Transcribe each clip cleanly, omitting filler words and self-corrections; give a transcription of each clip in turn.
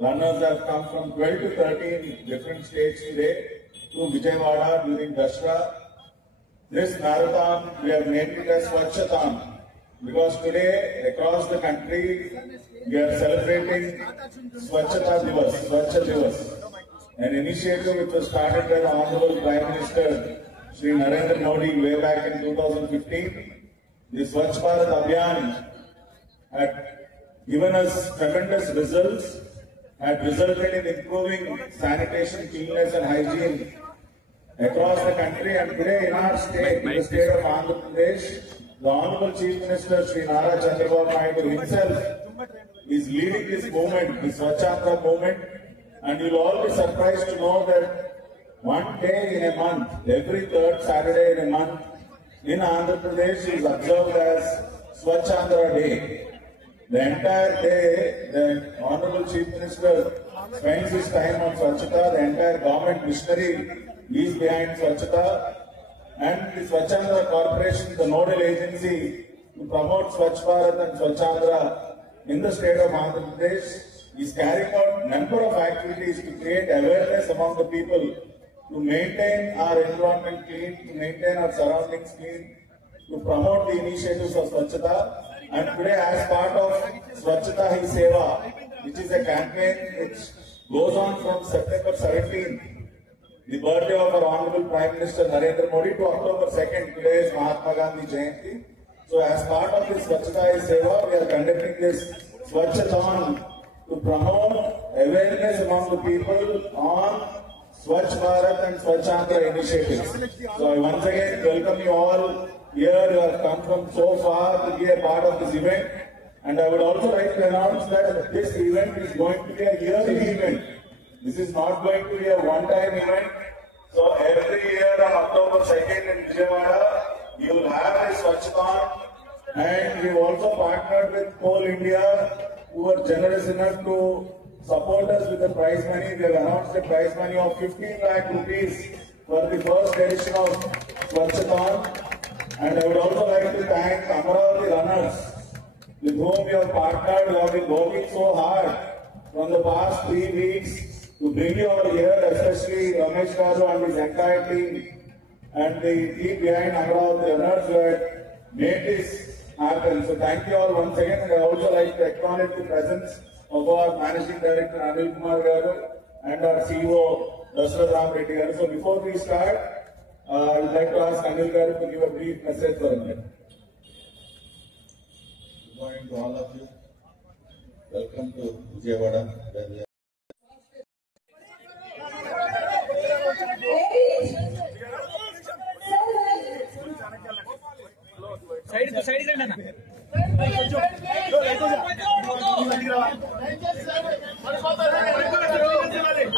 runners have come from 12 to 13 different states today to Vijayawada during Dashra. This marathon, we have named it as Swachhatan because today across the country we are celebrating Swachhata Divas, Swachha Divas, an initiative which was started by the Honorable Prime Minister Shri Narendra Modi way back in 2015. The Swachh Bharat Abhiyan had given us tremendous results, had resulted in improving sanitation, cleanliness and hygiene across the country. And today in our state, in the state of Andhra Pradesh, the Honorable Chief Minister Shri Nara Chandrababu Naidu himself is leading this movement, the Swachhandra movement. And you'll all be surprised to know that one day in a month, every third Saturday in a month, in Andhra Pradesh is observed as Swachhandra Day. The entire day, the Honorable Chief Minister spends his time on Swachhata. The entire government machinery is behind Swachhata. And the Swachhandra Corporation, the nodal agency to promote Swachh Bharat and Swachhandra in the state of Andhra Pradesh, is carrying out a number of activities to create awareness among the people to maintain our environment clean, to maintain our surroundings clean, to promote the initiatives of Swachhata. And today, as part of Swachhata Hi Seva, which is a campaign which goes on from September 17th, the birthday of our Honorable Prime Minister Narendra Modi, to October 2nd, today is Mahatma Gandhi Jayanti. So as part of this Swachhata Hi Seva, we are conducting this Swachhathon to promote awareness among the people on Swachh Bharat and Swachhandra initiatives. So I once again welcome you all here. You have come from so far to be a part of this event. And I would also like to announce that this event is going to be a yearly event. This is not going to be a one-time event. So every year on October 2nd in Vijayawada, you will have this Swachhathon. And we've also partnered with Coal India, who were generous enough to support us with the prize money. They have announced a prize money of 15 lakh rupees for the first edition of Swachhathon. And I would also like to thank Amaravati runners with whom we have partnered, who have been working so hard from the past 3 weeks to bring you all here, especially Ramesh Raju and his entire team and the team behind Amaravati runners who had made this happen. So thank you all once again. And I also like to acknowledge the presence of our Managing Director Anil Kumar Garu and our CEO Dasarath Ram Reddy Garu. So before we start, I would like to ask Anil Garu to give a brief message for a minute. Good morning to all of you. Welcome to Vijayawada. Side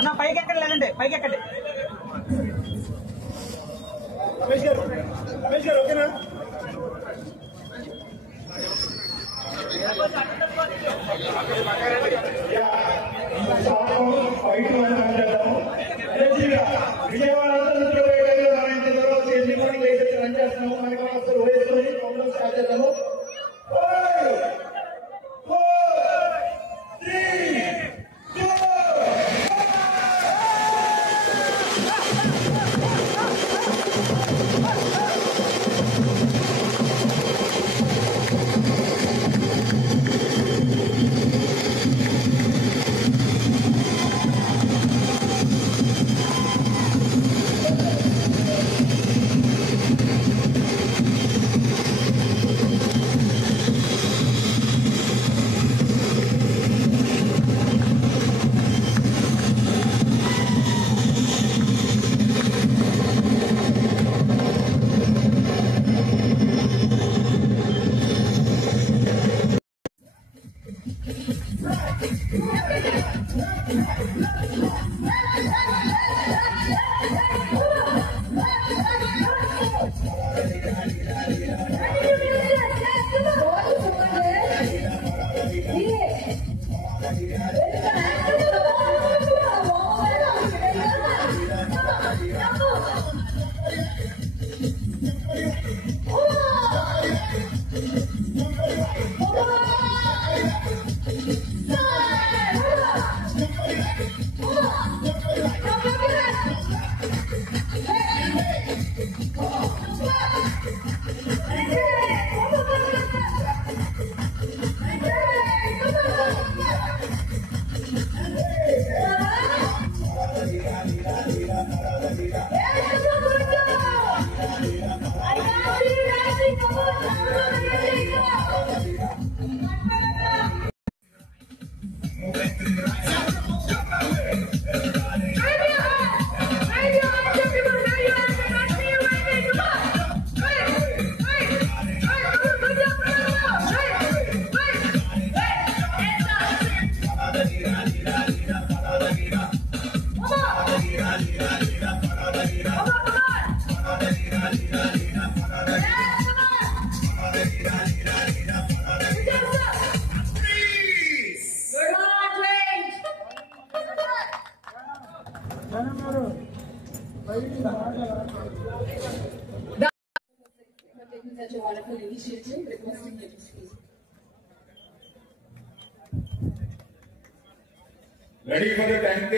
అన్న పైకి ఎక్కడ లేదండి పైకి ఎక్కండి రమేష్ గారు ఓకేనా taking such a wonderful initiative, requesting you to speak. Ready for the 10K?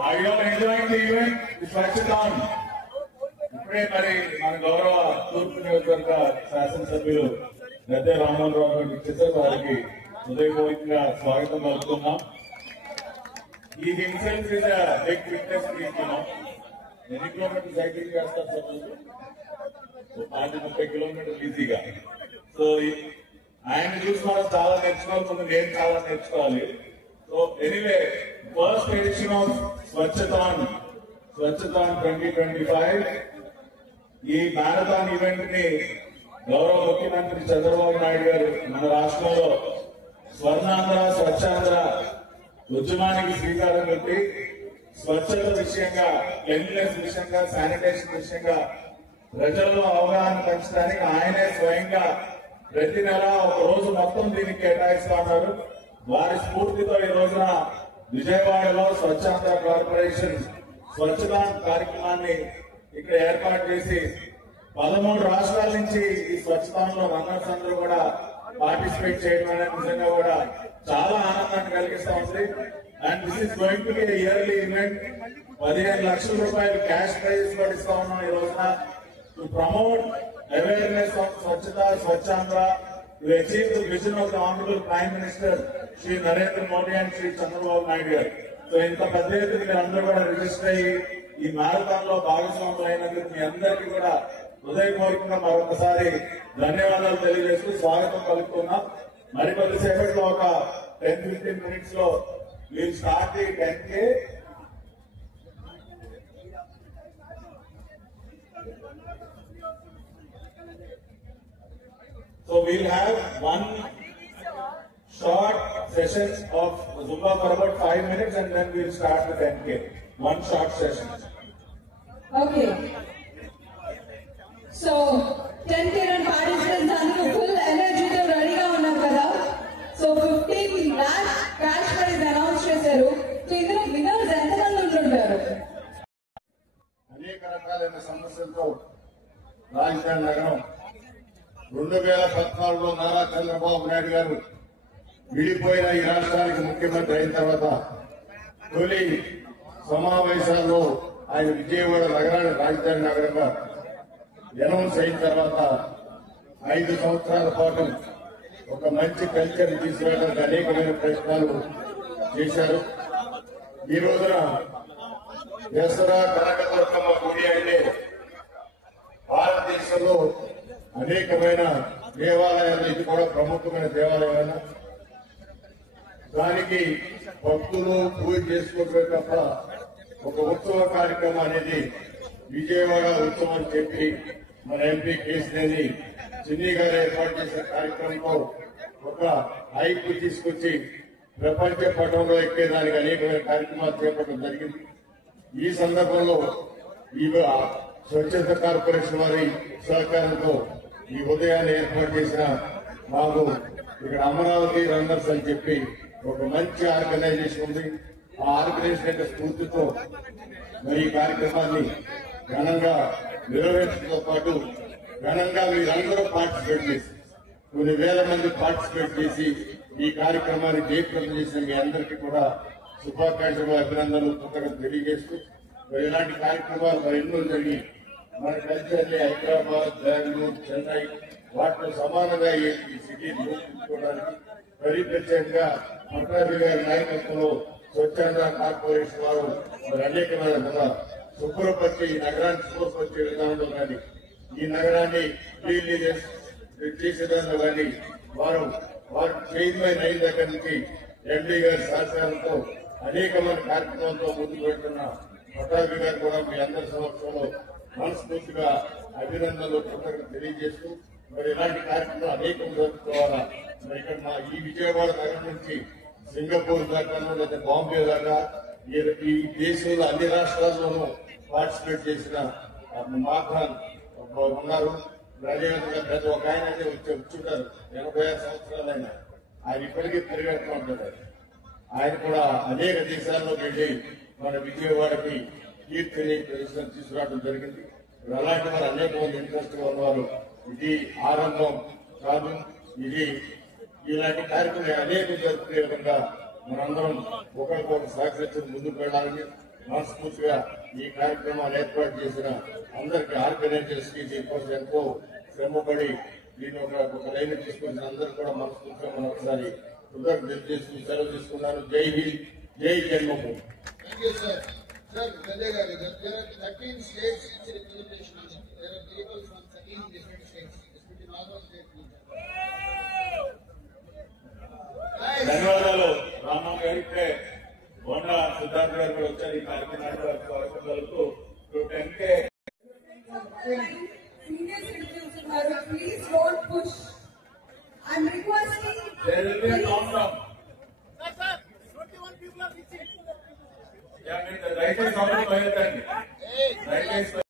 Are you all enjoying the event? The Swachhathon. ఇప్పుడే మరి మన గౌరవ తూర్పు నియోజకవర్గ శాసనసభ్యులు గద్దె రామ్మోహన్ రావు గారు ఇచ్చేసారు. వారికి హృదయపూర్వకంగా స్వాగతం పలుకుతున్నాం. He himself is a big fitness freak. ఎన్ని కిలోమీటర్లు సైక్లింగ్ చేస్తారు సపోజ్ 30 కిలోమీటర్లు ఈజీగా. సో ఆయన చూసి మనం చాలా నేర్చుకోవాలి, ముందు నేను చాలా నేర్చుకోవాలి. So anyway, first edition of Swachhathon 2025 ఈ మ్యారథాన్ ఈవెంట్ ని గౌరవ ముఖ్యమంత్రి చంద్రబాబు నాయుడు గారు మన రాష్ట్రంలో స్వర్ణాంధ్ర స్వచ్ఛాంధ్ర ఉద్యమానికి శ్రీకారం చుట్టి స్వచ్ఛత విషయంగా, క్లీన్లీనెస్ విషయంగా, శానిటేషన్ విషయంగా ప్రజల్లో అవగాహన పెంచడానికి ఆయనే స్వయంగా ప్రతి నెల ఒక రోజు మొత్తం దీనికి కేటాయిస్తా ఉన్నారు. వారి స్ఫూర్తితో ఈ రోజున విజయవాడలో స్వచ్ఛాంధ్ర కార్పొరేషన్ స్వచ్ఛతాన్ కార్యక్రమాన్ని ఇక్కడ ఏర్పాటు చేసి 13 రాష్ట్రాల నుంచి ఈ స్వచ్ఛతాన్లో రన్నర్స్ అందరూ కూడా పార్టిసిపేట్ చేయడం అనేది నిజంగా కూడా చాలా ఆనందాన్ని కలిగిస్తా ఉంది. And this is going to be yearly event. 15 లక్షల రూపాయలు క్యాష్ ప్రైజెస్ కూడా ఇస్తా ఉన్నాం ఈ రోజున to promote awareness of Swachhata, Swachh Andhra, to achieve the vision of the honourable prime minister Shri Narendra Modi and Shri Chandrababu Naidu garu. So ఇంత పెద్ద ఎత్తున మీరు అందరూ కూడా రిజిస్టర్ అయ్యి ఈ మ్యారథాన్ లో భాగస్వాములు అయినందుకు మీ అందరికీ కూడా హృదయపూర్వకంగా మరొకసారి ధన్యవాదాలు తెలియజేస్తూ స్వాగతం పలుకుతున్నాం. మరికొద్ది సేపట్లో ఒక 10-15 మినిట్స్ లో we'll start the 10K. So we'll have one short session of Zumba for about 5 minutes and then we'll start the 10K. One short session. Okay. So 10K run participants అందరూ full energy తో రెడీగా ఉన్నారు కదా. So 15 lakh cash prize announce చేశారు. So ఇందులో winners ఎంతమంది ఉంటుంటారు? అనేక రకాలైన సమస్యలతో రాజధాని నగరం 2014లో నారా చంద్రబాబు నాయుడు గారు విడిపోయిన ఈ రాష్ట్రానికి ముఖ్యమంత్రి అయిన తర్వాత తొలి సమావేశాల్లో ఆయన విజయవాడ నగరాన్ని రాజధాని నగరంగా అనౌన్స్ అయిన తర్వాత 5 సంవత్సరాల పాటు ఒక మంచి కల్చర్ తీసుకురావడానికి అనేకమైన ప్రయత్నాలు చేశారు. ఈ రోజున దసరా కనకదుర్గమ్మ గుడి అంటే భారతదేశంలో అనేకమైన దేవాలయాలు, ఇది కూడా ప్రముఖమైన దేవాలయం. దానికి భక్తులు పూజ చేసుకోవడమే తప్ప ఒక ఉత్సవ కార్యక్రమం అనేది విజయవాడ ఉత్సవం అని చెప్పి మన ఎంపీ కేసినేని చిన్ని గారు ఏర్పాటు చేసిన కార్యక్రమంలో ఒక హైప్ తీసుకొచ్చి ప్రపంచ పటంలో ఎక్కేదానికి అనేకమైన కార్యక్రమాలు చేపట్టడం జరిగింది. ఈ సందర్భంలో ఈ స్వచ్ఛత కార్పొరేషన్ వారి సహకారంతో ఈ ఉదయాన్ని ఏర్పాటు చేసిన మాకు ఇక్కడ అమరావతి రన్నర్స్ అని చెప్పి ఒక మంచి ఆర్గనైజేషన్ ఉంది. ఆ ఆర్గనైజేషన్ యొక్క స్ఫూర్తితో మరి ఈ కార్యక్రమాన్ని ఘనంగా నిర్వహించడంతో పాటు ఘనంగా మీరందరూ పార్టిసిపేట్ చేసి కొన్ని వేల మంది పార్టిసిపేట్ చేసి ఈ కార్యక్రమాన్ని జయప్రదం చేసిన మీ అందరికీ కూడా శుభాకాంక్షలు, అభినందనలు, కృతజ్ఞతలు తెలియజేస్తూ మరి ఇలాంటి కార్యక్రమాలు మరి ఎన్నో జరిగి మన కల్చర్ని హైదరాబాద్, బెంగళూరు, చెన్నై వాటితో సమానంగా ఈ సిటీని రూపొందించుకోవడానికి మరి ప్రత్యేకంగా పట్టాభి గారి నాయకత్వంలో స్వచ్ఛంద కార్పొరేషన్ వారు మరి అనేకమైన కూడా శుభ్రపరిచే ఈ నగరాన్ని శుభ్రపరిచే విధానంలో కానీ ఈ నగరాన్ని క్లీన్లీనెస్ చేసేదానిలో కానీ వారు చైర్మన్ అయిన దగ్గర నుంచి ఎండీ గారి సహకారంతో అనేకమైన కార్యక్రమాలతో ముందుకు వెళ్తున్న పట్టాభి గారు కూడా మీ అందరి సమక్షంలో మనస్ఫూర్తిగా అభినందనలు, కృతజ్ఞతలు తెలియజేస్తూ మరి ఇలాంటి కార్యక్రమాలు అనేకం జరుపుకోవాలా. మరి ఇక్కడ మా ఈ విజయవాడ నగరం నుంచి సింగపూర్ దాకా లేదా బాంబే దాకా ఈ దేశంలో అన్ని రాష్ట్రాల్లోనూ పార్టిసిపేట్ చేసిన మాథాన్ ఉన్నారు. అదేవిధంగా ప్రతి ఒక ఆయన అయితే వచ్చుంటారు 86 సంవత్సరాలు ఆయన ఇప్పటికీ పరిగెడుతూ ఉంటారు. ఆయన కూడా అనేక దేశాల్లోకి వెళ్లి మన విజయవాడకి కీర్తిని ప్రదర్శన తీసుకురావడం జరిగింది. అలాంటి వారు అనేక మంది ఇంట్రెస్ట్ గా ఉన్నవారు ఇది ఆరంభం కాదు, ఇది ఇలాంటి కార్యక్రమం అనేక జరుపుకునే విధంగా మనందరం ఒకరికొకరు సహకరించి ముందుకు వెళ్లాలని మనస్ఫూర్తిగా ఈ కార్యక్రమాన్ని ఏర్పాటు చేసిన అందరికీ ఆర్గనైజర్స్ కి దీనికోసం ఎంతో శ్రమపడి దీని ఒక లైన్ తీసుకొచ్చిన అందరికీ కూడా మనస్ఫూర్తిగా మనం ఒకసారి కృతజ్ఞతలు చేసుకుని సెలవు తీసుకున్నాను. జై హింద్, జై జన్మభూమి. Sir, Sanjay Garu, there are 13 states in representation. There are people from 13 different states. Between all those states. ధన్యవాదాలు రామరావు గారికి. మొన్న సిద్ధార్థ గారు కూడా వచ్చారు ఈ కార్యక్రమానికి స్వాగతం కలుగుతూ 10K. Senior citizens are, please don't push. I'm requesting. There will be a countdown. Sir, 21 people are reaching. Yeah, మీరు దయచేసి సమయం బయలుదేరండి. దయచేసి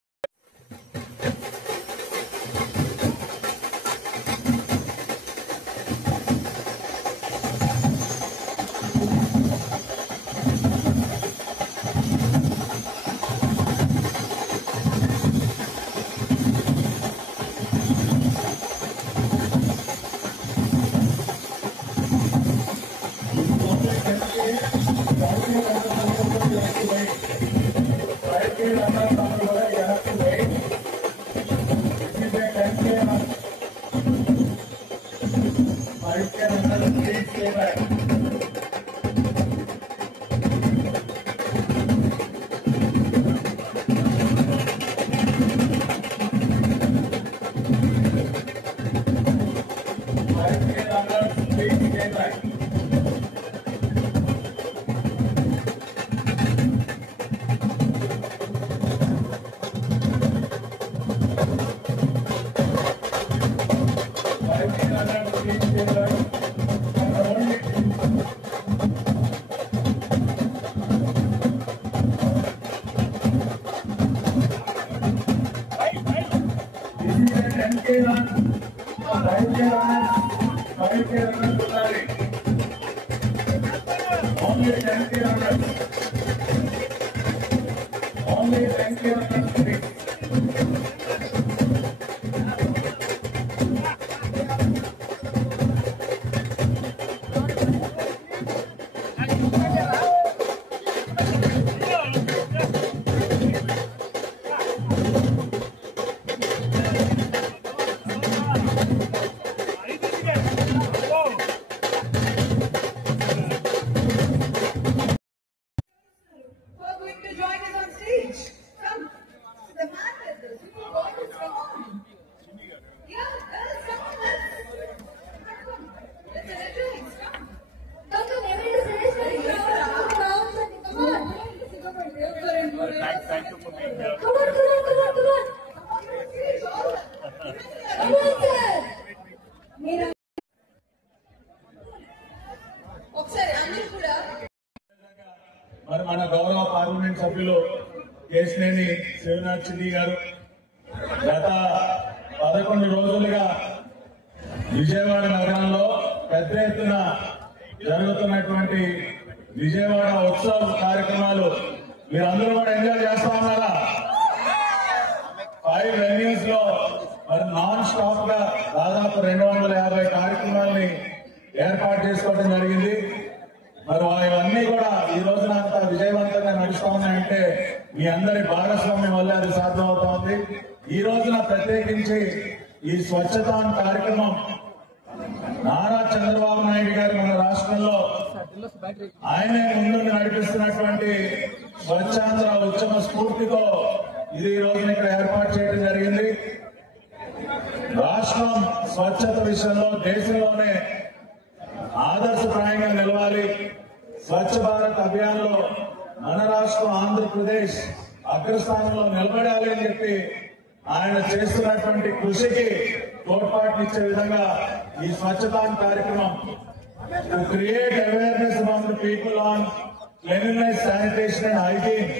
మరి మన గౌరవ పార్లమెంట్ సభ్యులు కేశినేని శివనాథ్ చిన్ని గారు గత 11 రోజులుగా విజయవాడ నగరంలో పెద్ద ఎత్తున జరుగుతున్నటువంటి విజయవాడ ఉత్సవ కార్యక్రమాలు మీరందరూ కూడా ఎంజాయ్ చేస్తా ఉన్నారా? 5 వెన్యూస్ లో మరి నాన్ స్టాప్ గా దాదాపు 250 కార్యక్రమాలని ఏర్పాటు చేసుకోవడం జరిగింది. మరి ఇవన్నీ కూడా ఈ రోజున అంతా విజయవంతంగా నడుస్తా ఉన్నాయంటే మీ అందరి భాగస్వామ్యం వల్ల అది సాధ్యమవుతోంది. ఈ రోజున ప్రత్యేకించి ఈ స్వచ్ఛతా కార్యక్రమం నారా చంద్రబాబు నాయుడు గారు మన రాష్ట్రంలో ఆయనే ముందుండి నడిపిస్తున్నటువంటి స్వచ్ఛాంధ్ర ఉద్యమ స్ఫూర్తితో ఇది ఈ రోజున ఇక్కడ ఏర్పాటు చేయడం జరిగింది. రాష్ట్రం స్వచ్ఛత విషయంలో దేశంలోనే ఆదర్శప్రాయంగా నిలవాలి. స్వచ్ఛ భారత్ అభియాన్ లో మన రాష్ట్రం ఆంధ్రప్రదేశ్ అగ్రస్థానంలో నిలబడాలి అని చెప్పి ఆయన చేస్తున్నటువంటి కృషికి తోడ్పాటునిచ్చే విధంగా ఈ స్వచ్ఛతా కార్యక్రమం to create awareness among the people on cleanliness, sanitation and hygiene.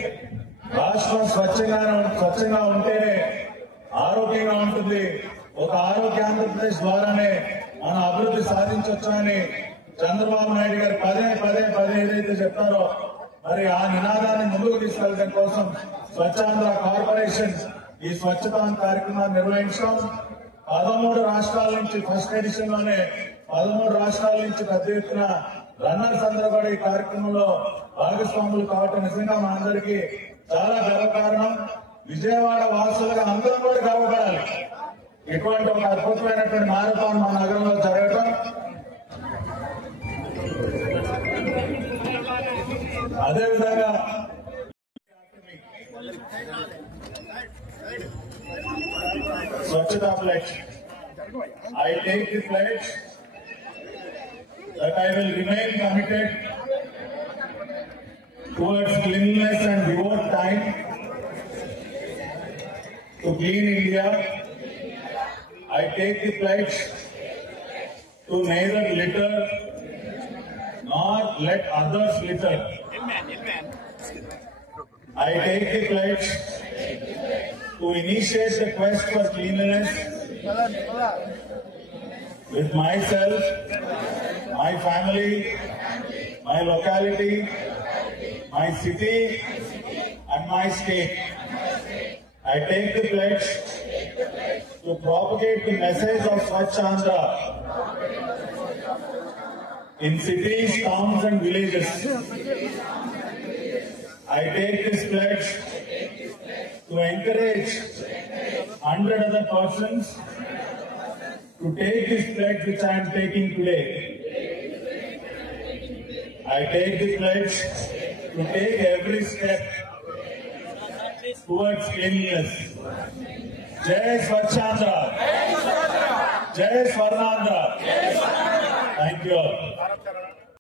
రాష్ట్రం స్వచ్ఛంగా ఉంటేనే ఆరోగ్యంగా ఉంటుంది. ఒక ఆరోగ్య ఆంధ్రప్రదేశ్ ద్వారానే మనం అభివృద్ధి సాధించవచ్చని చంద్రబాబు నాయుడు గారు పదే ఏదైతే చెప్తారో మరి ఆ నినాదాన్ని ముందుకు తీసుకెళ్లడం కోసం స్వచ్ఛాంధ్ర కార్పొరేషన్ ఈ స్వచ్ఛతాన్ కార్యక్రమాన్ని నిర్వహించడం 13 రాష్ట్రాల నుంచి ఫస్ట్ ఎడిషన్ లోనే 13 రాష్ట్రాల నుంచి పెద్ద ఎత్తున రన్నర్స్ అందరూ కూడా ఈ కార్యక్రమంలో భాగస్వాములు కావటం నిజంగా మా అందరికీ చాలా గర్వకారణం. విజయవాడ వాసులుగా అందరం కూడా గర్వపడాలి. ఇటువంటి ఒక అద్భుతమైనటువంటి మారథాన్ మా నగరంలో జరగడం, అదేవిధంగా స్వచ్ఛతా pledge. I take the pledge that I will remain committed towards cleanliness and devote time to clean India. I take the pledge to neither litter nor let others litter. I take the pledge to initiate the quest for cleanliness with myself, my family, my locality, my city, and my state. I take the pledge to propagate the message of Swachhandra in cities, towns, and villages. I take this pledge to encourage 100 other persons to take this pledge which I am taking today. I take this pledge to take every step towards cleanliness. Jai Swachandra. Jai Swarnandra. Thank you all.